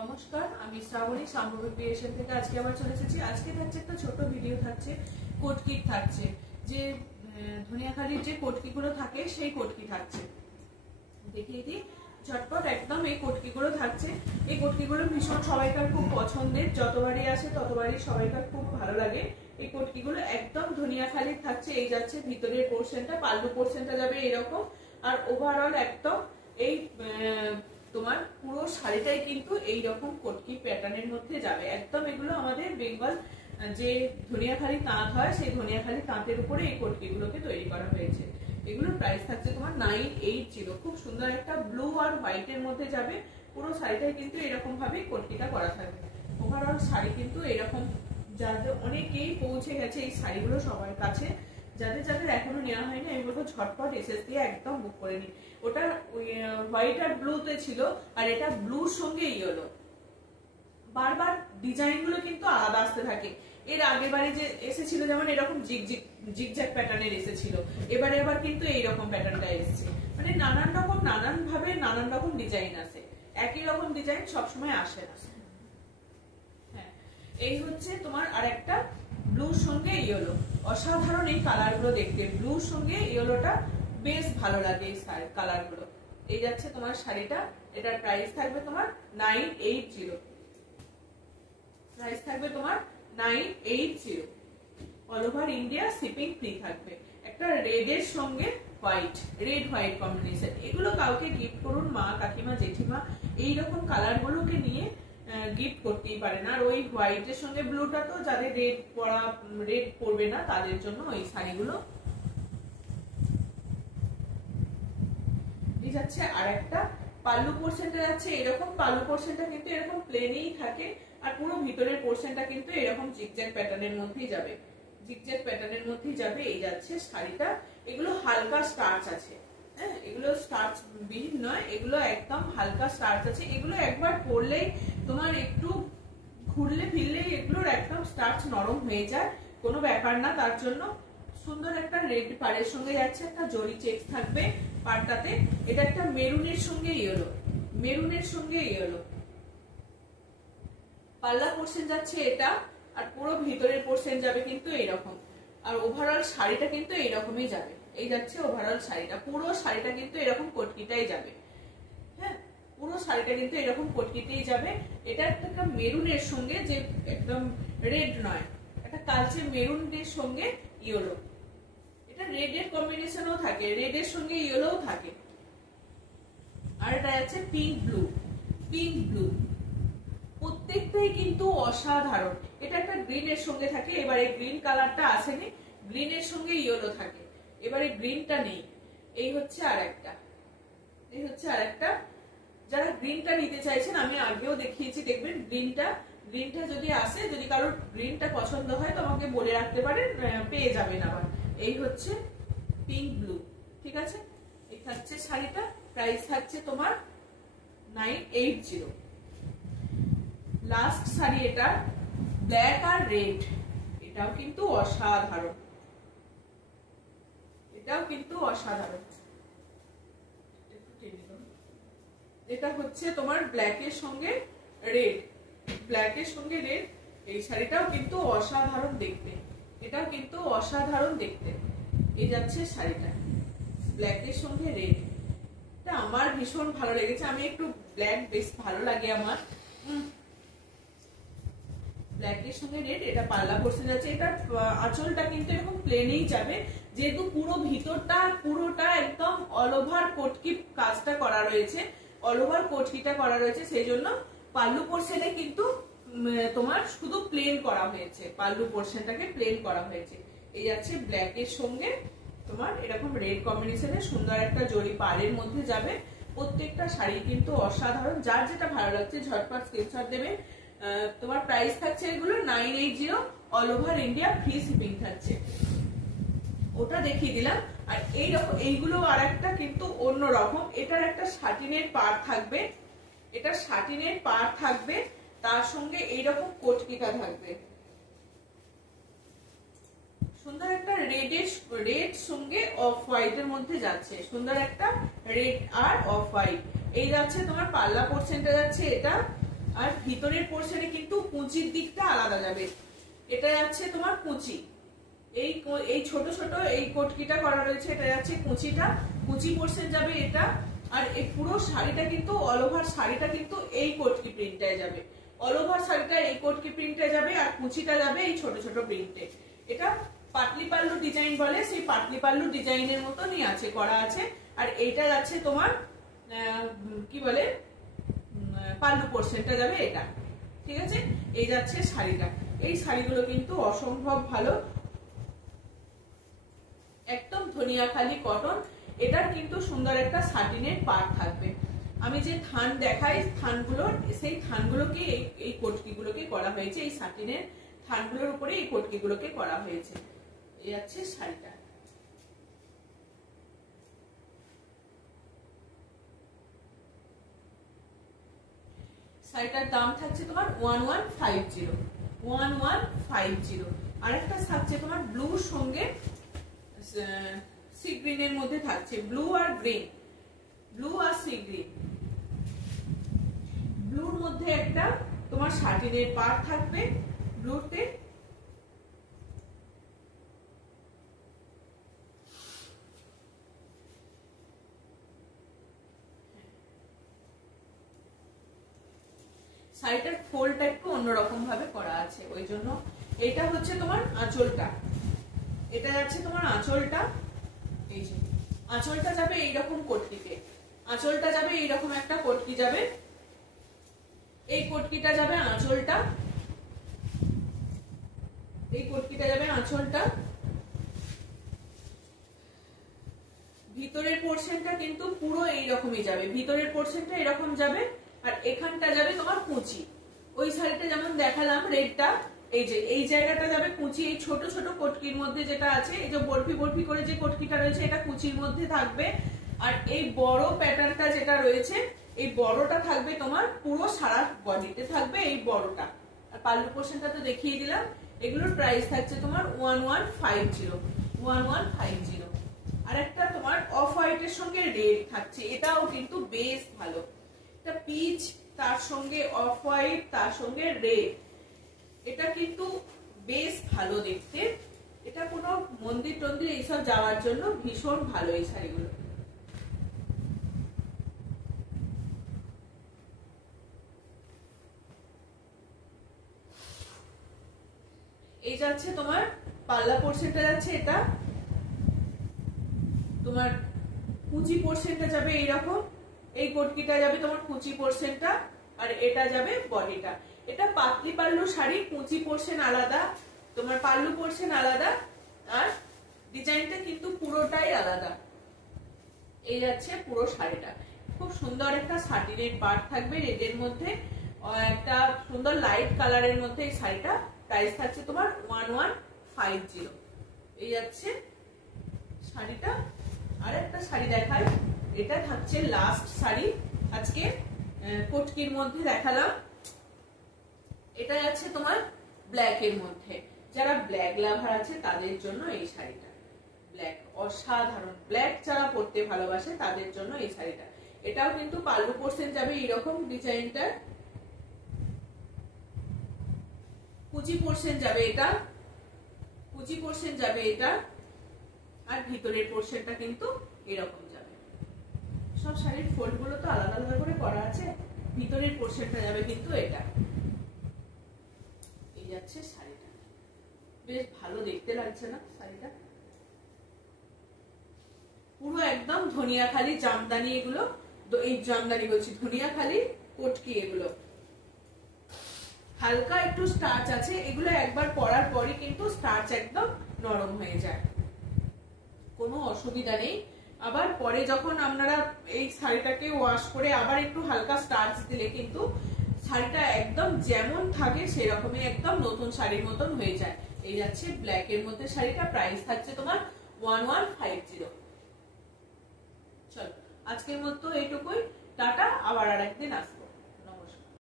নমস্কার, আমি শ্রাবণী সাম্ভবী ক্রিয়েশন থেকে আজকে আবার চলে এসেছি। আজকে থাকছে একটা ছোট ভিডিও, থাকছে কোটকি থাকছে, যে ধনিয়াখালির যে কোটকিগুলো থাকে সেই কোটকি থাকছে। দেখিয়ে দিই ঝটপট একদম। এই কোটকিগুলো থাকছে, এই কোটকিগুলো ভীষণ সবাইকার খুব পছন্দের, যতবারই আসে ততবারই সবাইকার খুব ভালো লাগে। এই কোটকিগুলো একদম ধনিয়াখালির থাকছে। এই যাচ্ছে ভিতরের পোর্শনটা, পাল্লু পোর্শনটা যাবে এরকম, আর ওভারঅল একদম এই তোমার পুরো শাড়িটাই কিন্তু এই রকম কোটকি প্যাটার্নের মধ্যে যাবে একদম। এগুলো আমাদের বেঙ্গল যে ধনিয়াখালি তাঁত হয়, সেই ধনিয়াখালি তাঁতের উপরে এই কোটকিগুলোকে তৈরি করা হয়েছে। এগুলোর প্রাইস থাকছে তোমার 980। খুব সুন্দর একটা ব্লু আর হোয়াইটের মধ্যে যাবে। পুরো শাড়িটাই কিন্তু এরকম ভাবে কোটকিটা করা থাকবে। ওভারঅল শাড়ি কিন্তু এরকম, যাদের অনেকেই পৌঁছে গেছে এই শাড়িগুলো সবার কাছে, যাদের যাদের এখনো নেওয়া হয়নি আমি বলবো ঝটপট এসএস দিয়ে একদম বুক করে নিন। ওটা হোয়াইট আর ব্লুতে ছিল, আর এটা ব্লুর সঙ্গে ইয়েলো। বারবার ডিজাইন গুলো কিন্তু আলাদা আসতে থাকে। এর আগেবারে যে এসেছিল যেমন এরকম জিগজ্যাগ প্যাটার্নের এসেছিল, এবারে আবার কিন্তু এইরকম প্যাটার্নটা এসেছে। মানে নানান রকম, নানান ভাবে নানান রকম ডিজাইন আসে, একই রকম ডিজাইন সবসময় আসে না। হ্যাঁ, এই হচ্ছে তোমার আরেকটা ব্লুর সঙ্গে ইয়েলো। অসাধারণ এই কালার গুলো দেখতে, ব্লুর সঙ্গে ইয়েলোটা বেশ ভালো লাগে এই কালার গুলো। এই যাচ্ছে তোমার শাড়িটা, এটার প্রাইস থাকবে তোমার 980। প্রাইস থাকবে তোমার 980। All over India shipping free থাকবে। একটা রেড এর সঙ্গে হোয়াইট, রেড হোয়াইট কম্বিনেশন। এগুলো কাউকে গিফট করুন, মা কাকিমা জেঠিমা এইরকম কালার গুলোকে নিয়ে গিফট করতেই পারেন। আর ওই হোয়াইটের সঙ্গে ব্লুটা তো যাদের রেড পরবে না তাদের জন্য ওই শাড়িগুলো। এই যাচ্ছে আর একটা পাল্লু পোর্শনটা যাচ্ছে এরকম। পাল্লু পোর্শনটা কিন্তু এরকম প্লেনই থাকে, আর পুরো ভিতরের পোর্শনটা কিন্তু এরকম জিগজ্যাগ প্যাটার্নের মধ্যেই যাবে, জিগজ্যাগ প্যাটার্নের মধ্যেই যাবে। এই যাচ্ছে শাড়িটা। এগুলো হালকা স্টার্চ আছে, হ্যাঁ, এগুলো স্টার্চ বিহীন নয়, এগুলো একদম হালকা স্টার্চ আছে। এগুলো একবার পরলেই তোমার একটু ঘুরলে ফিরলেই এগুলোর একদম স্টার্চ নরম হয়ে যায়, কোনো ব্যাপার না। তার জন্য সুন্দর একটা রেড পাড়ের সঙ্গে যাচ্ছে, একটা জরি চেক থাকবে পাড়টাতে। এটা একটা মেরুনের সঙ্গে ইয়েলো, মেরুনের সঙ্গে ইয়েলো। পাল্লা পোর্শন যাচ্ছে এটা, আর পুরো ভিতরের পোর্শন যাবে কিন্তু এইরকম। আর ওভারঅল শাড়িটা কিন্তু এইরকমই যাবে। এই যাচ্ছে ওভারঅল শাড়িটা, পুরো শাড়িটা কিন্তু এরকম কোটকিটাই যাবে। হ্যাঁ, পুরো শাড়িটা কিন্তু এরকম কোটকিতেই যাবে। এটা একটা মেরুনের সঙ্গে, যে একদম রেড নয়, একটা কালচে মেরুনের সঙ্গে ইয়েলো। এটা রেড এর কম্বিনেশনও থাকে, রেড এর সঙ্গে ইয়েলোও থাকে। আর এটা আছে পিঙ্ক ব্লু, পিঙ্ক ব্লু। প্রত্যেকটাই কিন্তু অসাধারণ। এটা একটা গ্রিন এর সঙ্গে থাকে, এবারে গ্রিন কালারটা আসেনি, গ্রিন এর সঙ্গে ইয়েলো থাকে, এবারে গ্রিনটা নেই। এই হচ্ছে আরেকটা, এই হচ্ছে আরেকটা। যারা গ্রিনটা নিতে চাইছেন, আমি আগেও দেখিয়েছি, দেখবেন গ্রিনটা যদি আসে, যদি কারোর গ্রিনটা পছন্দ হয় তো আমাকে বলে রাখতে পারেন, পেয়ে যাবেন আবার। এই হচ্ছে পিঙ্ক ব্লু, ঠিক আছে। এই থাকছে শাড়িটা, প্রাইস থাকছে তোমার 980। লাস্ট শাড়ি এটা, ব্ল্যাক আর রেড। এটাও কিন্তু অসাধারণ, এটাও কিন্তু অসাধারণ। এটা হচ্ছে তোমার ব্ল্যাকের সঙ্গে রেড, ব্ল্যাকের সঙ্গে রেড। এই শাড়িটাও কিন্তু অসাধারণ দেখতে, এটাও কিন্তু অসাধারণ দেখতে। এই যাচ্ছে শাড়িটা, ব্ল্যাকের সঙ্গে রেড। এটা আমার ভীষণ ভালো লেগেছে, আমি একটু ব্ল্যাক বেশ ভালো লাগে আমার। ব্ল্যাকের সঙ্গে রেড, এটা পাল্লা পোর্শন যাচ্ছে। এটা আঁচলটা কিন্তু এরকম প্লেনেই যাবে, যেহেতু পুরো ভিতরটা পুরোটা একদম অল ওভার কোটকি কাজটা করা রয়েছে, অল ওভার কোটকিটা করা রয়েছে, সেই জন্য পাল্লু পোর্শনে কিন্তু তোমার শুধু প্লেন করা হয়েছে, পাল্লু পোর্শনটাকে প্লেন করা হয়েছে। এই যাচ্ছে ব্ল্যাকের সঙ্গে তোমার এরকম রেড কম্বিনেশনে সুন্দর একটা জরি পাড়ের মধ্যে যাবে। প্রত্যেকটা শাড়ি কিন্তু অসাধারণ, যার যেটা ভালো লাগছে ঝটপট স্ক্রিনশট দেবে। তোমার প্রাইস থাকছে এগুলো 980, all over India free shipping থাকছে। ওটা দেখিয়ে দিলাম। আর এইরকম এইগুলো আর একটা কিন্তু অন্য রকম, এটার একটা শাটিনের পাড় থাকবে, এটা শাটিনের পাড় থাকবে, তার সঙ্গে এইরকম কোটকিটা থাকবে। সুন্দর একটা রেড সঙ্গে অফ হোয়াইটের মধ্যে যাচ্ছে, সুন্দর একটা রেড আর অফ হোয়াইট। এই যাচ্ছে তোমার পাল্লা পোর্শনটা যাচ্ছে এটা, আর ভিতরের পোর্শনে কিন্তু কুচির দিকটা আলাদা যাবে। এটা যাচ্ছে তোমার কুচি, এই ছোট ছোট এই কোটকিটা করা রয়েছে, এটা যাচ্ছে কুচিটা, কুচি পোর্শন যাবে এটা। আর এই পুরো শাড়িটা কিন্তু অল ওভার শাড়িটা কিন্তু এই কোটকি প্রিন্টটায় যাবে, অল ওভার শাড়িটা এই কোটকি প্রিন্টে যাবে, আর কুচিটা যাবে এই ছোট ছোট প্রিন্টে। এটা পাটলি পাল্লু ডিজাইন বলে, সেই পাটলি পাল্লু ডিজাইনের মতনই আছে, করা আছে। আর এইটা যাচ্ছে তোমার কি বলে পাল্লু পোর্শনটা যাবে এটা, ঠিক আছে। এই যাচ্ছে শাড়িটা, এই শাড়িগুলো কিন্তু অসম্ভব ভালো, একদম ধনিয়াখালি কটন। এটার কিন্তু সুন্দর একটা সাটিনের পাড় থাকবে। আমি যে থান দেখাই থানগুলোর, সেই থানগুলোকে এই কোটকিগুলোকে করা হয়েছে, এই সাটিনের থানগুলোর উপরে এই কোটকিগুলোকে করা হয়েছে। এই আছে শাড়িটা। শাড়িটার দাম থাকছে তোমার 1150। আর একটা থাকছে তোমার ব্লুর সঙ্গে সি গ্রিনের মধ্যে থাকছে, ব্লু আর গ্রিন, ব্লু আর সি গ্রিন। ব্লুর মধ্যে একটা তোমার শাটিনের পাড় থাকবে, ব্লুতে শাড়িটার ফোল্ডটা একটু অন্যরকম ভাবে করা আছে, ওই জন্য। এটা হচ্ছে তোমার আঁচলটা, এটা যাচ্ছে তোমার আঁচলটা। এই যে আঁচলটা যাবে এইরকম কোটকিতে, আঁচলটা যাবে এইরকম একটা কোটকি যাবে, এই কোটকিটা যাবে আঁচলটা, এই কোটকিটা যাবে আঁচলটা। ভিতরের পোর্শনটা কিন্তু পুরো এইরকমই যাবে, ভিতরের পোর্শনটা এরকম যাবে। আর এখানটা যাবে তোমার কুচি, ওই শাড়িটা যেমন দেখালাম রেডটা, এই যে এই জায়গাটা যাবে কুচি, এই ছোট ছোট কোটকির মধ্যে যেটা আছে, এই যে বরফি বরফি করে যে কোটকিটা রয়েছে এটা কুচির মধ্যে থাকবে। আর এই বড় প্যাটার্নটা যেটা রয়েছে, এই বড়টা থাকবে তোমার পুরো সারা বডিতে থাকবে এই বড়টা। আর পাল্লু পোর্শনটা তো দেখিয়ে দিলাম। এগুলোর প্রাইস থাকছে তোমার 1150। আর একটা তোমার অফ হোয়াইটের সঙ্গে রেড থাকছে, এটাও কিন্তু বেশ ভালো। এটা পিচ, তার সঙ্গে অফ হোয়াইট, তার সঙ্গে রেড, এটা কিন্তু বেশ ভালো দেখতে। এটা কোনো মন্দির টন্দির এইসব যাওয়ার জন্য ভীষণ ভালো এই শাড়িগুলো। এই যাচ্ছে তোমার পাল্লা পোর্শনটা যাচ্ছে এটা, তোমার কুচি পোর্শনটা যাবে এইরকম, এই কোটকিটা যাবে তোমার কুচি পোর্শনটা, আর এটা যাবে বডিটা। এটা পাতলি পাল্লু শাড়ি, কুচি পোর্শন আলাদা, তোমার পাল্লু পোর্শন আলাদা, আর ডিজাইনটা কিন্তু পুরোটাই আলাদা। এই যাচ্ছে পুরো শাড়িটা, খুব সুন্দর একটা সাটিনের পাড় থাকবে রেডের মধ্যে, একটা সুন্দর লাইট কালারের মধ্যে। এই শাড়িটা প্রাইস থাকছে তোমার 1150। এই যাচ্ছে শাড়িটা। আর একটা শাড়ি দেখাই, এটা থাকছে লাস্ট শাড়ি আজকে, কোটকির মধ্যে দেখালাম। এটা যাচ্ছে তোমার ব্ল্যাক এর মধ্যে, যারা ব্ল্যাক লাভার আছে তাদের জন্য এই শাড়িটা। ব্ল্যাক অসাধারণ, ব্ল্যাক যারা পরতে ভালোবাসে তাদের জন্য এই শাড়িটা। এটাও কিন্তু পাল্লু পোর্শন যাবে এরকম ডিজাইনটা, কুচি পোর্শন যাবে এটা, কুচি পোর্শন যাবে এটা, আর ভিতরের পোর্শনটা কিন্তু এরকম যাবে। সব শাড়ির ফোল্ড গুলো তো আলাদা আলাদা করে করা আছে, ভিতরের পোর্শনটা যাবে কিন্তু এটা। এই যাচ্ছে শাড়িটা, বেশ ভালো দেখতে লাগছে না শাড়িটা? পুরো একদম ধনিয়াখালি জামদানি, এগুলো এই জামদানি বলছি, ধনিয়াখালি কোটকি, এগুলো হালকা একটু স্টার্চ আছে, এগুলো একবার পরার পরই কিন্তু স্টার্চ একদম নরম হয়ে যায়, কোনো অসুবিধা নেই। আবার পরে যখন আপনারা এই শাড়িটাকে ওয়াশ করে আবার একটু হালকা স্টার্চ দিলে কিন্তু শাড়িটা একদম যেমন থাকে সেরকমই একদম নতুন শাড়ির মতন হয়ে যায়। এই যাচ্ছে ব্ল্যাক এর মধ্যে শাড়িটা, প্রাইস থাকছে তোমার 1150। চলো আজকের মতো এইটুকুই, টাটা, আবার আর একদিন আসবে।